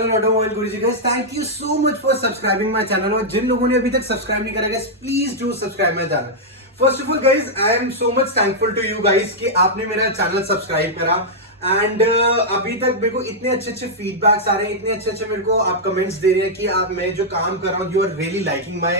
Channel automobile Guruji guys, thank you so much for subscribing my channel. और जिन लोगों ने अभी तक सब्सक्राइब नहीं करा guys, please do subscribe my channel. First of all guys, I am so much thankful to you guys कि आपने मेरा चैनल सब्सक्राइब करा। एंड अभी तक मेरे को इतने अच्छे अच्छे फीडबैक्स आ रहे हैं, इतने अच्छे अच्छे मेरे को आप कमेंट्स दे रहे हैं कि आप मैं जो काम कर रहा हूँ, you are really liking my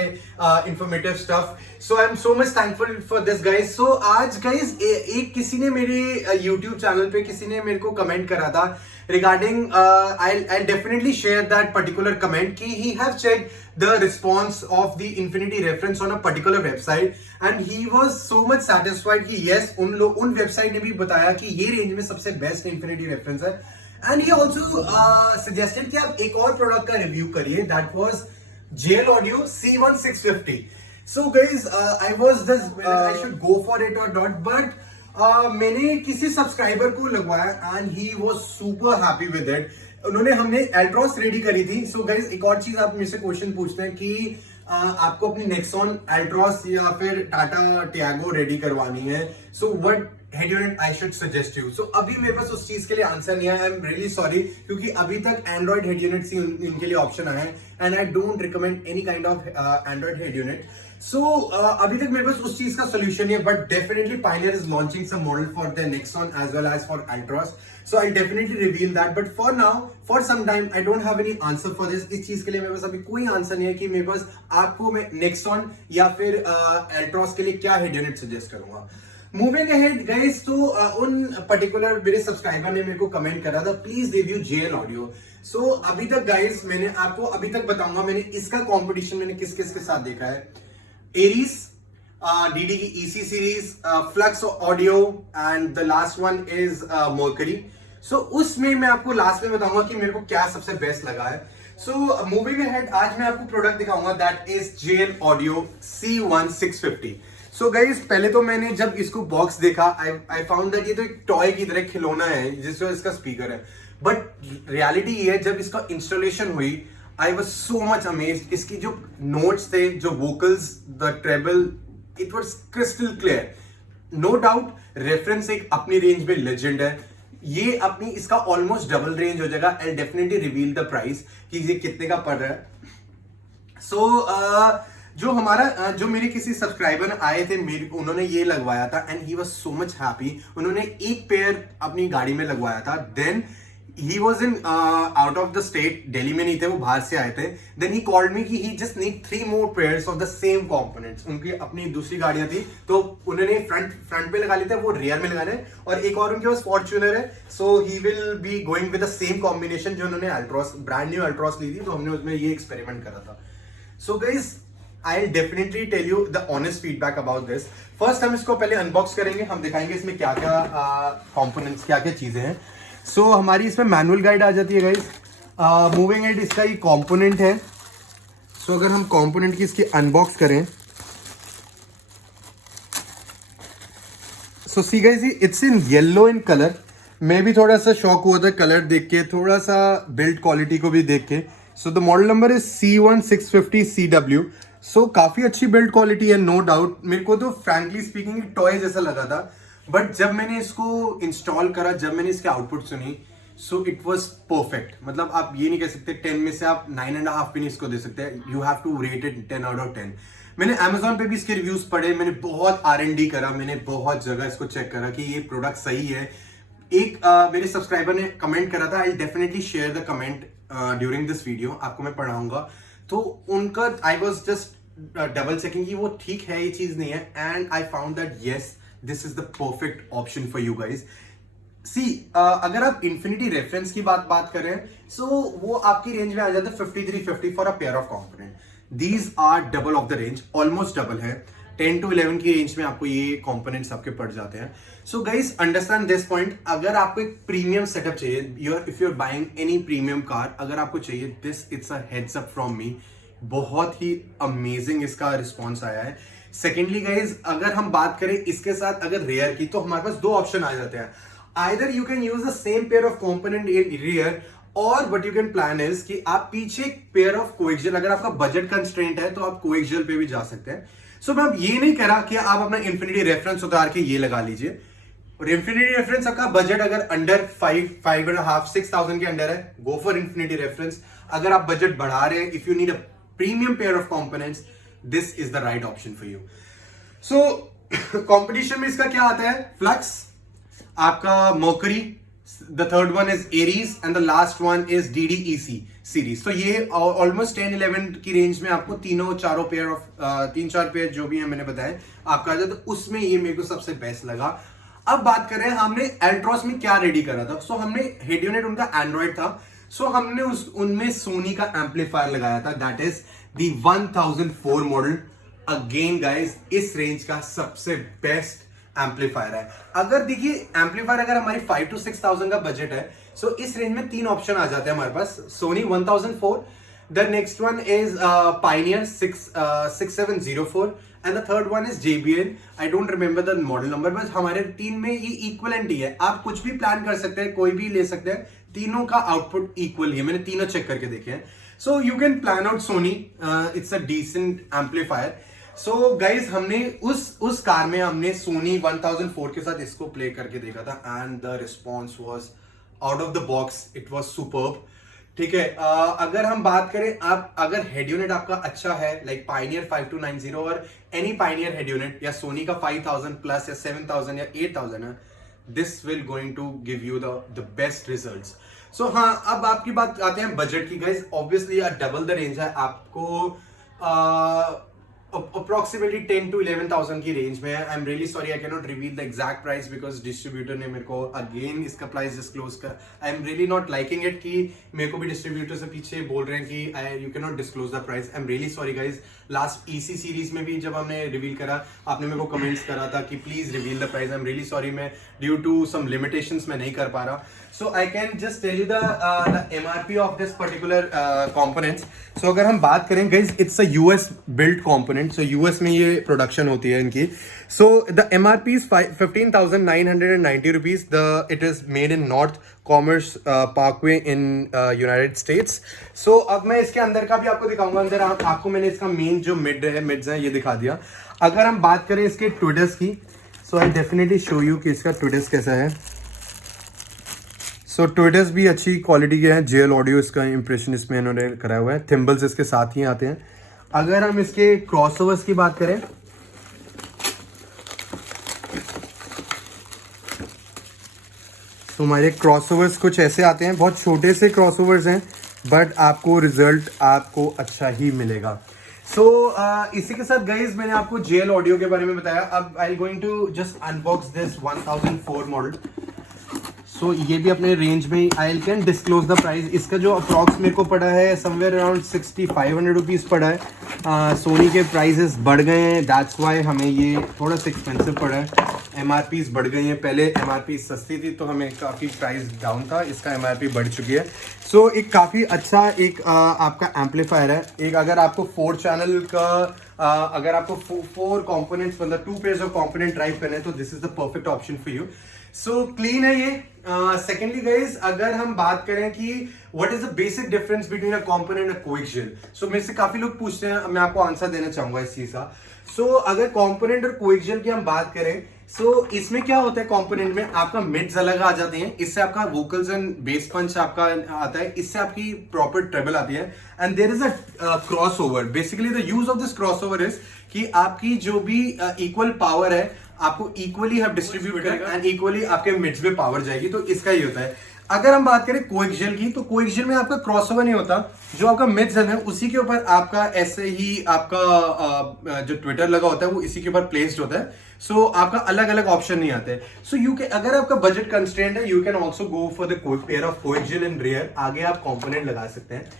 informative stuff. So I am so much thankful for this guys. So आज गाइस एक किसी ने मेरे यूट्यूब चैनल पे किसी ने मेरे को कमेंट करा था regarding I'll definitely share that particular comment कि he have checked the response of the Infiniti reference on a particular website and he was so much satisfied कि yes उन वेबसाइट ने भी बताया कि ये रेंज में सबसे बेस्ट Infiniti reference है। and he also suggested कि आप एक और प्रोडक्ट का रिव्यू करिए, that was JL Audio C1650। so guys I was this I should go for it or not, but मैंने किसी सब्सक्राइबर को लगवाया and he was super happy with it. उन्होंने हमने एल्ट्रॉस रेडी करी थी। सो गाइस एक और चीज आप मुझसे क्वेश्चन पूछते हैं कि आपको अपनी नेक्सॉन एल्ट्रॉस या फिर टाटा टियागो रेडी करवानी है, so what head unit I should suggest you. So अभी मेरे पास उस चीज के लिए आंसर नहीं है, आई एम रियली सॉरी, क्योंकि अभी तक एंड्रॉइड हेड यूनिट ही इनके लिए ऑप्शन आया है and I don't recommend any kind of Android head unit. So अभी तक मेरे पास उस चीज का सोल्यूशन नहीं है, but definitely Pioneer is launching some model for their Nexon as well as for Altroz, so I'll definitely reveal that, but for now for some time I don't have any answer for this। इस चीज के लिए मेरे पास अभी कोई answer नहीं है कि मेरे पास आपको मैं Nexon या फिर Altroz के लिए क्या हेड यूनिट सजेस्ट करूंगा। मूविंग अहेड गाइस, तो उन पर्टिकुलर मेरे सब्सक्राइबर ने मेरे को कमेंट करा था प्लीज रिव्यू JL ऑडियो। सो अभी तक गाइस मैंने आपको अभी तक बताऊंगा मैंने इसका कॉम्पिटिशन मैंने किस किस के साथ देखा है। एरीज, DD की EC series, Flux audio and the last one is Mercury. So उसमें मैं आपको लास्ट में बताऊंगा कि मेरे को क्या सबसे बेस्ट लगा है। सो मूविंग अहेड, आज मैं आपको प्रोडक्ट दिखाऊंगा that is JL audio C1650। So guys पहले तो मैंने जब इसको बॉक्स देखा आई फाउंड दैट ये तो एक टॉय की तरह खिलौना है जिसमें इसका स्पीकर है, बट रियलिटी ये है जब इसका इंस्टॉलेशन हुई I was so much amazed। इसकी जो नोट्स थे, जो vocals, the treble, it was crystal clear. No doubt reference एक अपनी रेंज में लेजेंड है। ये अपनी इसका ऑलमोस्ट डबल रेंज हो जाएगा। I definitely reveal the price कि ये कितने का पड़ रहा है। सो जो मेरे किसी सब्सक्राइबर आए थे उन्होंने ये लगवाया था and he was so much happy. उन्होंने एक पेयर अपनी गाड़ी में लगवाया था, then he was in out of the state, Delhi में नहीं थे, वो बाहर से आए थे। then he called me कि he just need 3 more pairs of the same components। उनकी अपनी दूसरी गाड़ियां थी तो उन्होंने फ्रंट पे लगा ली थी, वो रियर में लगाने, और एक और उनके पास फॉर्च्यूनर है। so he will be going with the same combination जो उन्होंने अल्ट्रॉस ब्रांड न्यू अल्ट्रॉस ली थी, तो हमने उसमें ये एक्सपेरिमेंट करा था। so guys I'll definitely tell you the honest feedback about this। first हम इसको पहले अनबॉक्स करेंगे, हम दिखाएंगे इसमें क्या क्या कंपोनेंट्स क्या क्या चीजें हैं। सो हमारी इसमें मैनुअल गाइड आ जाती है गाइस। मूविंग एड इसका ये कंपोनेंट है। सो अगर हम कंपोनेंट की इसकी अनबॉक्स करें, so see guys it's in yellow in colour. मैं भी थोड़ा सा शॉक हुआ था कलर देख के, थोड़ा सा बिल्ड क्वालिटी को भी देख के। So the model number is C1650 CW। सो काफी अच्छी बिल्ड क्वालिटी है, नो डाउट। मेरे को तो फ्रैंकली स्पीकिंग टॉय जैसा लगा था, बट जब मैंने इसको इंस्टॉल करा, जब मैंने इसके आउटपुट सुनी, सो इट वाज परफेक्ट। मतलब आप ये नहीं कह सकते 10 में से आप 9.5 भी नहीं इसको दे सकते, you have to rate it 10 out of 10। मैंने Amazon पे भी इसके रिव्यूज पढ़े, मैंने बहुत R&D करा, मैंने बहुत जगह इसको चेक करा कि ये प्रोडक्ट सही है। एक मेरे सब्सक्राइबर ने कमेंट करा था, I definitely share the comment during this video, आपको मैं पढ़ाऊंगा। तो उनका I was just double checking कि वो ठीक है, ये चीज नहीं है, and I found that yes this is the perfect option for you guys. See अगर आप Infiniti रेफरेंस की बात करें, सो वो आपकी रेंज में आ जाता है 5350 for a pair of component. These are double of the range, almost double है। 10 to 11 की रेंज में आपको ये कंपोनेंट्स आपके पड़ जाते हैं। So guys understand this point. अगर आपको एक प्रीमियम सेटअप चाहिए, if you are buying any premium car, अगर आपको चाहिए, this it's a heads up from me. बहुत ही अमेजिंग इसका रिस्पॉन्स आया है। सेकेंडली गाइज अगर हम बात करें इसके साथ अगर रेयर की, तो हमारे पास 2 ऑप्शन आ जाते हैं। Either you can use the same pair of component in rear, और what you can plan is कि आप पीछे एक पेयर ऑफ कोएक्सियल, अगर आपका बजट कंस्ट्रेंट है तो आप कोएक्सियल पे भी जा सकते हैं। सो मैं अब ये नहीं कह रहा कि आप अपना Infiniti रेफरेंस उतार के ये लगा लीजिए। और इन्फिनिटी रेफरेंस आपका बजट अगर अंडर 5.5-6,000 के अंडर है, गो फॉर इन्फिनिटी रेफरेंस. अगर आप बजट बढ़ा रहे हैं, if you need a premium pair of components, this is the right option for you. So competition में इसका क्या आता है? फ्लक्स, आपका mercury, the third one is Aries and the last one is DDEC series. तो ये almost 10-11 की range में आपको तीनों चारों पेयर ऑफ 3-4 पेयर जो भी है मैंने बताया आपका आ जाए. तो उसमें ये मेरे को सबसे बेस्ट लगा. अब बात करें हमने एल्ट्रॉस में क्या रेडी करा था. सो हमने हेडियोनेट उनका एंड्रॉइड था. सो हमने उनमें सोनी का एम्पलीफायर लगाया था, that is the 1004 model. Again guys, इस रेंज का सबसे बेस्ट एम्पलीफायर है. अगर देखिए एम्पलीफायर अगर हमारी 5 to 6,000 का बजट है, सो इस रेंज में 3 ऑप्शन आ जाते हैं हमारे पास. Sony 1004, the next one is Pioneer 6704 and the third one is JBL. I don't remember the model number, बस हमारे 3 में ये इक्वलेंट ही है. आप कुछ भी प्लान कर सकते हैं, कोई भी ले सकते हैं, तीनों का आउटपुट इक्वल ही है. मैंने तीनों चेक करके देखे हैं. So you can plan out Sony, it's a decent amplifier. So guys, हमने उस कार में हमने सोनी 1004 के साथ इसको प्ले करके देखा था and the response was out of the box. It was superb. ठीक है. अगर हम बात करें, आप अगर हेडियोनेट आपका अच्छा है लाइक पायनियर 5290 और एनी पायनियर हेडियोनेट या सोनी का 5000 प्लस या 7000 या 8000 है, this will going to give you the best results. So हाँ, अब आपकी बात आते हैं बजट की. Guys obviously double the range है आपको. अप्रोक्सीमेटली 10 to 11,000 की रेंज में है. I am really sorry, I can not reveal the exact price because distributor ने मेरे को अगेन इसका प्राइस डिस्क्लोज कर. आई am really not liking it कि मेरे को भी डिस्ट्रीब्यूटर से पीछे बोल रहे हैं कि you can not disclose the price. I am really sorry guys. Last EC series में भी जब हमने रिवील करा, आपने मेरे को कमेंट्स करा था कि please reveal the price. I am really sorry, मैं ड्यू टू सम लिमिटेशंस मैं नहीं कर पा रहा. So I can just tell you the MRP of this particular components. So अगर हम बात करें guys, it's a US build component. So US में ये प्रोडक्शन होती है इनकी. So the MRP is 15,990 rupees. It is made in North Commerce Parkway in United States. सो अब मैं इसके अंदर का भी आपको दिखाऊंगा. अंदर आपको मैंने इसका मेन जो मिड्स है ये दिखा दिया. अगर हम बात करें इसके ट्विडर्स की, सो आई डेफिनेटली शो यू कि इसका ट्विडर्स कैसा है. सो ट्विटर्स भी अच्छी क्वालिटी के हैं. JL ऑडियो इसका इंप्रेशन इसमें इन्होंने कराया हुआ है. थिम्बल्स इसके साथ ही आते हैं. अगर हम इसके क्रॉसओवर्स की बात करें, तो हमारे क्रॉसओवर्स कुछ ऐसे आते हैं. बहुत छोटे से क्रॉसओवर्स हैं बट आपको रिजल्ट आपको अच्छा ही मिलेगा. सो इसी के साथ गाइज मैंने आपको JL ऑडियो के बारे में बताया. अब I going to just unbox this 1004 model. So ये भी अपने रेंज में. I can disclose the price. इसका जो अप्रॉक्स मेरे को पड़ा है समवेयर अराउंड 6,500 रुपीज़ पड़ा है. सोनी के प्राइसेस बढ़ गए हैं, दैट्स वाई हमें ये थोड़ा सा एक्सपेंसिव पड़ा है. MRPs बढ़ गई हैं. पहले MRP सस्ती थी तो हमें काफ़ी प्राइस डाउन था. इसका MRP बढ़ चुकी है. सो एक काफ़ी अच्छा एक आपका एम्पलीफायर है. एक अगर आपको 4 चैनल का अगर आपको 4 कॉम्पोनेंट्स मतलब 2 पेयर्स ऑफ कॉम्पोनेंट ड्राइव करने हैं तो this is the perfect option for you. So clean है ये. सेकेंडली गाइज, अगर हम बात करें कि what is the basic difference between a component and a coaxial. So मेरे से काफी लोग पूछते हैं, मैं आपको आंसर देना चाहूंगा इस चीज का. सो अगर कंपोनेंट और कोएक्सियल की हम बात करें, सो इसमें क्या होता है, कंपोनेंट में आपका मिड्स अलग आ जाते हैं. इससे आपका वोकल्स एंड बेस पंच आपका आता है. इससे आपकी प्रॉपर ट्रेबल आती है. And there is a crossover. Basically the use of this crossover is कि आपकी जो भी इक्वल पावर है आपको इक्वली हम डिस्ट्रीब्यूट करेंगे एंड इक्वली आपके मिड्स में पावर जाएगी. तो इसका ही होता है. अगर हम बात करें कोएक्सियल की, तो कोएक्सियल में आपका क्रॉसओवर नहीं होता. जो आपका मिड्स है उसी के ऊपर आपका ऐसे ही आपका जो ट्विटर लगा होता है वो इसी के ऊपर प्लेस्ड होता है. सो आपका अलग अलग ऑप्शन नहीं आते. सो यू कैन, अगर आपका बजट कंस्ट्रेंट है, you can also go for the pair of coaxial and rear. आगे आप कॉम्पोनेंट लगा सकते हैं.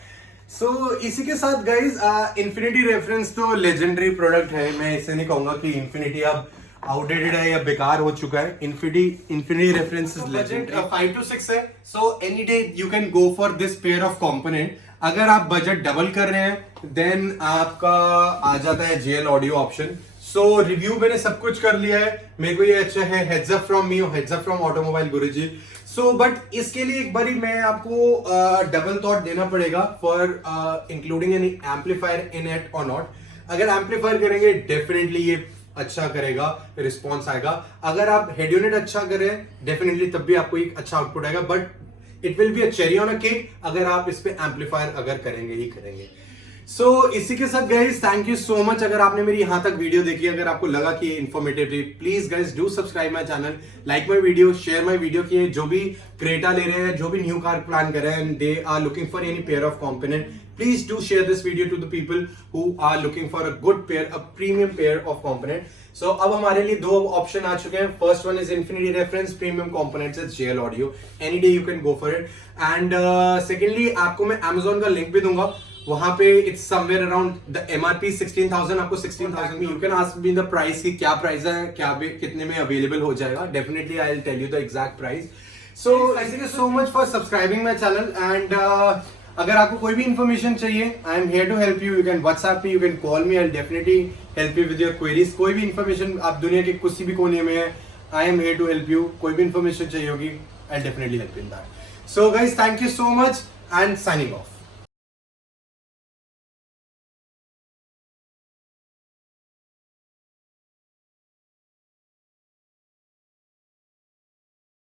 सो इसी के साथ गाइज, इन्फिनिटी रेफरेंस तो लेजेंडरी प्रोडक्ट है. मैं इसे नहीं कहूंगा कि इन्फिनिटी अब आउटडेटेड है या बेकार हो चुका है. Infinity reference is legendary. 5 to 6 है. So any day you can go for this pair of component. अगर आप बजट डबल कर रहे हैं देन आपका आ जाता है JL ऑडियो ऑप्शन. सो रिव्यू मैंने सब कुछ कर लिया है. मेरे को ये अच्छा है. Heads up from me, heads up from automobile Guruji. So but इसके लिए एक बारी मैं आपको डबल थॉट देना पड़ेगा for including any amplifier in it और नॉट. अगर एम्पलीफायर करेंगे डेफिनेटली ये अच्छा करेगा, रिस्पॉन्स आएगा। अगर आप हेड यूनिट अच्छा करें डेफिनेटली तब भी आपको एक अच्छा आउटपुट आएगा, but it will be a cherry on a cake अगर आप इस पे एम्पलीफायर अगर करेंगे ही करेंगे। इसी के साथ guys thank you so much. अगर आपने मेरी यहां तक वीडियो देखी, अगर आपको लगा कि इन्फॉर्मेटिव थी, please guys do subscribe my channel, like my video, share my video. कि जो भी क्रेटा ले रहे हैं, जो भी न्यू कार प्लान कर रहे हैं, they are looking for any pair of component, please do share this video to the people who are looking for a good pair, a premium pair of component. अब हमारे लिए दो option आ चुके हैं। First one is Infinity reference premium components, it's JL audio, any day you can go for it. And secondly आपको मैं Amazon का लिंक भी दूंगा, वहां पे it's somewhere around the MRP 16,000, आपको 16,000 में you can ask me the price की क्या प्राइस है, क्या कितने में अवेलेबल हो जाएगा। Definitely I will tell you the exact price. Thank you so much for subscribing my channel. And अगर आपको कोई भी इंफॉर्मेशन चाहिए, I am here to help you. You can WhatsApp me, you can call me, I will definitely help you with your queries. कोई भी information आप दुनिया के किसी भी कोने में है, I am here to help you. कोई भी इंफॉर्मेशन चाहिए होगी, I will definitely help in that. So guys thank you so much and signing of.